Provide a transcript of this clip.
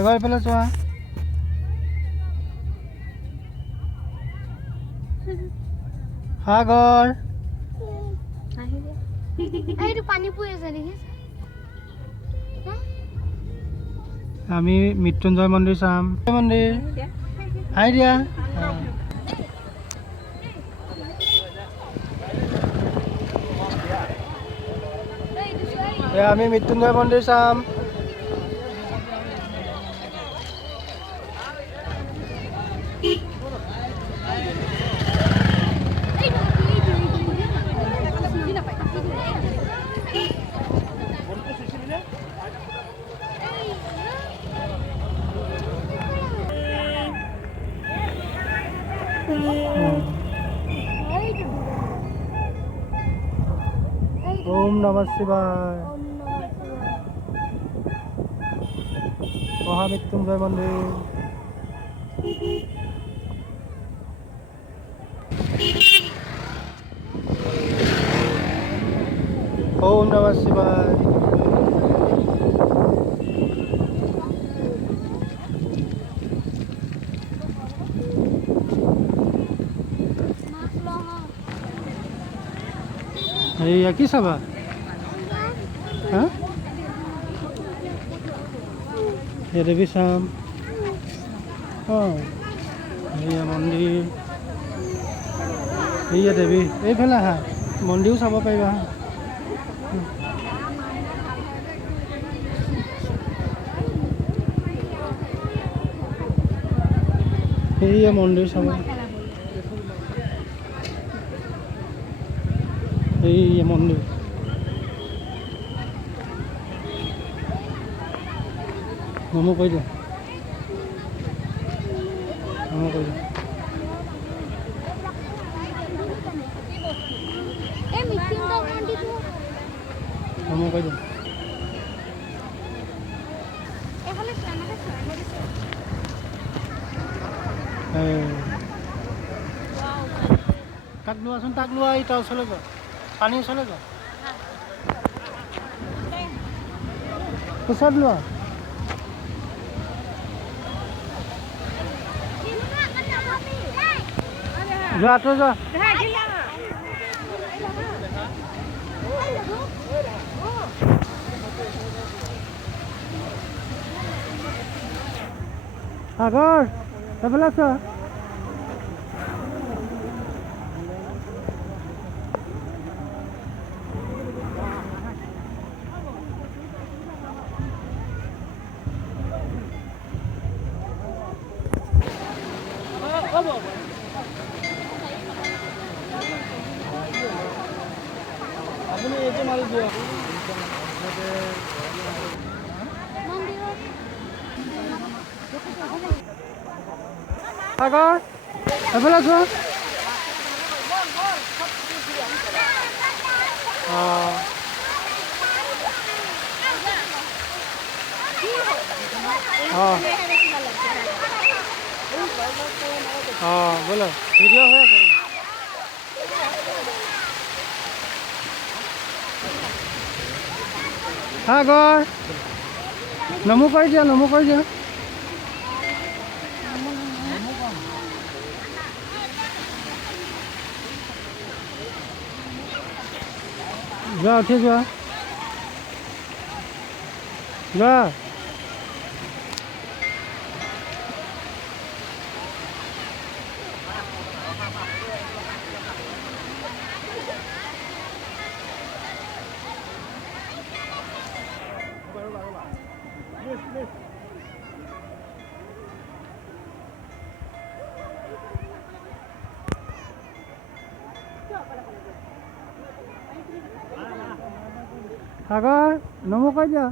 এবাৰ এইফালে চোৱা। সাগৰ পানী পৰি আছে দেখিছ। আমি মৃত্যুঞ্জয় মন্দিৰ চাম। মন্দিৰ হাই দিয়া। আমি মৃত্যুঞ্জয় মন্দিৰ চাম। ওম নমঃ শিৱায়। মহামৃত্যুঞ্জয় মন্দিৰ। ওম নমঃ শিৱায়। এইয়া কি চাবা? হা দেৱী চাম। এইয়া মন্দিৰ। এইয়া দেৱী। এইফালে আহা, মন্দিৰো চাব পাৰিবা। এইয়া মন্দিৰ চাব। এইয়া মন্দিৰ। নমো কৰি দিয়া। নমো কৰি দিয়া। নমো কৰি দিয়া। তাক লোৱাচোন, তাক লোৱা। তাৰ ওচৰলৈ যোৱা, পানীৰ ওচৰলৈ যোৱা। ওচৰত লোৱা। যোৱা তো যোৱা। সাগৰ এইফালে চোৱা। আপুনি এইটো মাৰি দিয়ক। সাগৰ এইফালে চোৱা। বলো ভিডিঅ' হৈ আছে। সাগৰ নমো কৰি দিয়া, নমো কৰি দিয়া। যোৱা, উঠি যোৱা। যোৱা। সাগৰ নমো কৰি দিয়া।